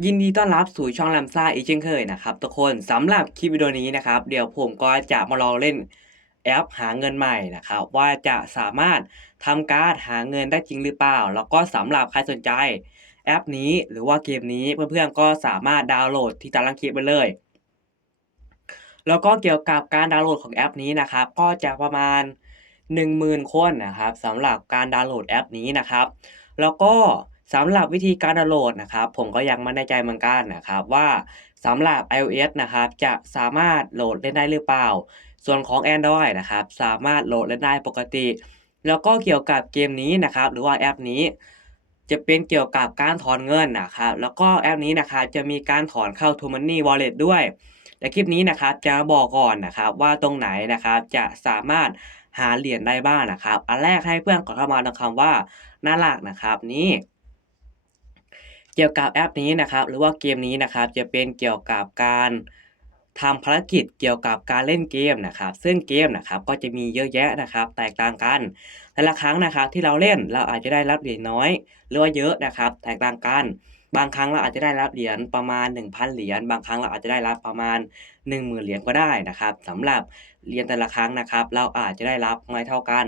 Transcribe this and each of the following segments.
ยินดีต้อนรับสู่ช่องแรมซ่าอีกเช่นเคยนะครับทุกคนสำหรับคลิปวิดีโอนี้นะครับ เดี๋ยวผมก็จะมาลองเล่นแอปหาเงินใหม่นะครับ ว่าจะสามารถทำการหาเงินได้จริงหรือเปล่า แล้วก็สำหรับใครสนใจแอปนี้หรือว่าเกมนี้เพื่อนๆก็สามารถดาวน์โหลดที่ตารางคลิปไปเลย แล้วก็เกี่ยวกับการดาวน์โหลดของแอปนี้นะครับ ก็จะประมาณ 10,000 คนนะครับสำหรับการดาวน์โหลดแอปนี้นะครับ แล้วก็ สำหรับวิธีการดาวน์โหลดนะครับ ผมก็ยังไม่แน่ใจเหมือนกันนะครับว่าสำหรับ iOS นะครับจะสามารถโหลดเล่นได้หรือเปล่า ส่วนของ Android นะครับสามารถโหลดเล่นได้ปกติ แล้วก็เกี่ยวกับเกมนี้นะครับหรือว่าแอปนี้ จะเป็นเกี่ยวกับการถอนเงินนะครับแล้วก็แอปนี้นะครับจะมีการถอนเข้า t ู Money Wallet ด้วยแต่คลิปนี้นะครับจะบอกก่อนนะครับว่าตรงไหนนะครับจะสามารถหาเหรียญได้บ้างนะครับ อันแรกให้เพื่อนกดเข้ามาตรงคำว่าน้าหลักนะครับ นี่ เกี่ยวกับแอปนี้นะครับหรือว่าเกมนี้นะครับจะเป็นเกี่ยวกับการทำภารกิจเกี่ยวกับการเล่นเกมนะครับซึ่งเกมนะครับก็จะมีเยอะแยะนะครับ แตกต่างกันแต่ละครั้งนะครับที่เราเล่นเราอาจจะได้รับเหรียญน้อย หรือว่าเยอะนะครับ แตกต่างกัน บางครั้งเราอาจจะได้รับเหรียญประมาณ 1,000 เหรียญบางครั้งเราอาจจะได้รับประมาณ 10,000 เหรียญก็ได้นะครับสำหรับเหรียญแต่ละครั้งนะครับ เราอาจจะได้รับไม่เท่ากัน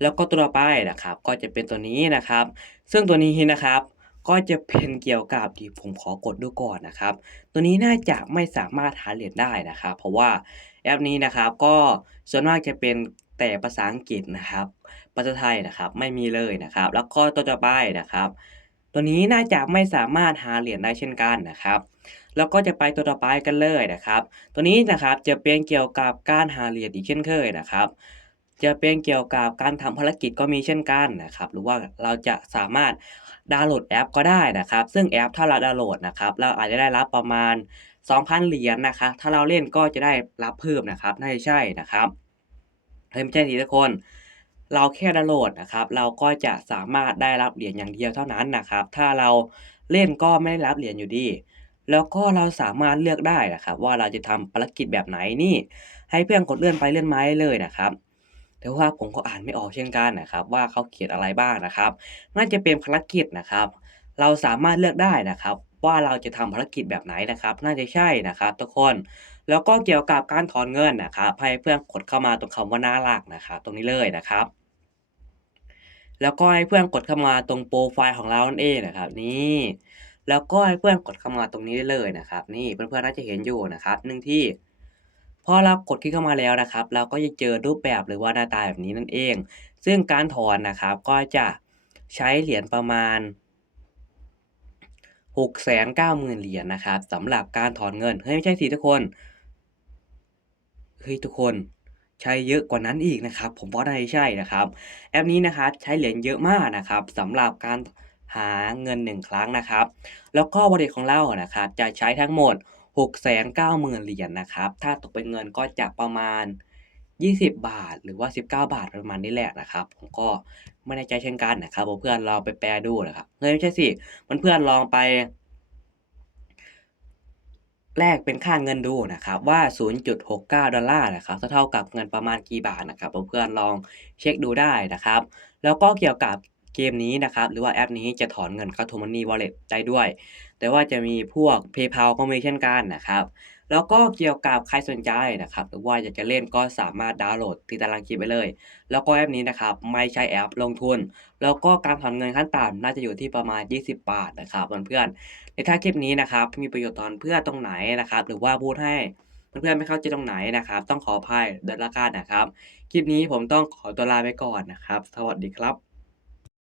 แล้วก็ตัวไปนะครับก็จะเป็นตัวนี้นะครับ ซึ่งตัวนี้นะครับ ก็จะเป็นเกี่ยวกับที่ผมขอกดดูก่อนนะครับ ตัวนี้น่าจะไม่สามารถหาเหรียญได้นะครับ เพราะว่าแอปนี้นะครับก็ส่วนมากจะเป็นแต่ภาษาอังกฤษนะครับ ภาษาไทยนะครับไม่มีเลยนะครับ แล้วก็ตัวต่อไปนะครับ ตัวนี้น่าจะไม่สามารถหาเหรียญได้เช่นกันนะครับ แล้วก็จะไปตัวต่อไปกันเลยนะครับ ตัวนี้นะครับจะเป็นเกี่ยวกับการหาเหรียญอีกเช่นเคยนะครับ จะเป็นเกี่ยวกับการทำภารกิจก็มีเช่นกันนะครับ หรือว่าเราจะสามารถดาวน์โหลดแอปก็ได้นะครับ ซึ่งแอปถ้าเราดาวน์โหลดนะครับ เราอาจจะได้รับประมาณ 2,000 เหรียญนะครับ ถ้าเราเล่นก็จะได้รับเพิ่มนะครับ น่าจะใช่นะครับเฮ้ยไม่ใช่ทีทุกคน เราแค่ดาวน์โหลดนะครับ เราก็จะสามารถได้รับเหรียญอย่างเดียวเท่านั้นนะครับ ถ้าเราเล่นก็ไม่ได้รับเหรียญอยู่ดี แล้วก็เราสามารถเลือกได้นะครับ ว่าเราจะทำภารกิจแบบไหนนี่ ให้เพื่อนกดเลื่อนไปเลื่อนมาเลยนะครับ แต่ว่าผมก็อ่านไม่ออกเช่นกันนะครับ ว่าเขาเขียนอะไรบ้างนะครับ น่าจะเป็นภารกิจนะครับ เราสามารถเลือกได้นะครับ ว่าเราจะทำภารกิจแบบไหนนะครับ น่าจะใช่นะครับทุกคนแล้วก็เกี่ยวกับการถอนเงินนะครับให้เพื่อนกดเข้ามาตรงคำว่าหน้าหลักนะครับ ตรงนี้เลยนะครับ แล้วก็ให้เพื่อนกดเข้ามาตรงโปรไฟล์ของเรานั่นเองนะครับ นี่แล้วก็ให้เพื่อนกดเข้ามาตรงนี้ได้เลยนะครับ นี่เพื่อนๆน่าจะเห็นอยู่นะครับหนึ่งที่ อเรากดคลิกเข้ามาแล้วนะครับ เราก็จะเจอรูปแบบหรือว่าหน้าตาแบบนี้นั่นเอง ซึ่งการถอนนะครับก็จะใช้เหรียญประมาณ 690,000เหรียญนะครับสำหรับการถอนเงินเฮ้ยไม่ใช่สิทุกคนเฮ้ยทุกคนใช้เยอะกว่านั้นอีกนะครับ ผมว่าน่าจะใช่นะครับ แอปนี้นะครับใช้เหรียญเยอะมากนะครับสำหรับการหาเงิน 1 ครั้งนะครับ แล้วก็บริษัทของเรานะครับจะใช้ทั้งหมด 690,000 เหรียญนะครับ ถ้าตกเป็นเงินก็จะประมาณ 20 บาท หรือว่า 19 บาทประมาณนี้แหละนะครับ ผมก็ไม่แน่ใจเช่นกันนะครับเพื่อนๆลองไปแปลดูนะครับเฮ้ยไม่ใช่สิเพื่อนๆลองไป แลกเป็นค่าเงินดูนะครับ ว่า 0.69 ดอลลาร์นะครับเท่ากับเงินประมาณกี่บาทนะครับเพื่อนๆลองเช็คดูได้นะครับ แล้วก็เกี่ยวกับเกมนี้นะครับ หรือว่าแอปนี้จะถอนเงินเข้า t ู Money Wallet ได้ด้วย แต่ว่าจะมีพวก PayPal ก็มีเช่นกันนะครับ แล้วก็เกี่ยวกับใครสนใจนะครับ หรือว่าอยากจะเล่นก็สามารถดาวน์โหลดที่ตารางคลิปไปเลย แล้วก็แอปนี้นะครับไม่ใช่แอปลงทุน แล้วก็การถอนเงินขั้นต่ำน่าจะอยู่ที่ประมาณ 20 บาทนะครับเพื่อนๆในถ้าคลิปนี้นะครับมีประโยชน์ตอนเพื่อนตรงไหนนะครับ หรือว่าพูดให้เพื่อนๆไม่เข้าใจตรงไหนนะครับ ต้องขออภัยด้วยละกันนะครับ คลิปนี้ผมต้องขอตัวลาไปก่อนนะครับ สวัสดีครับ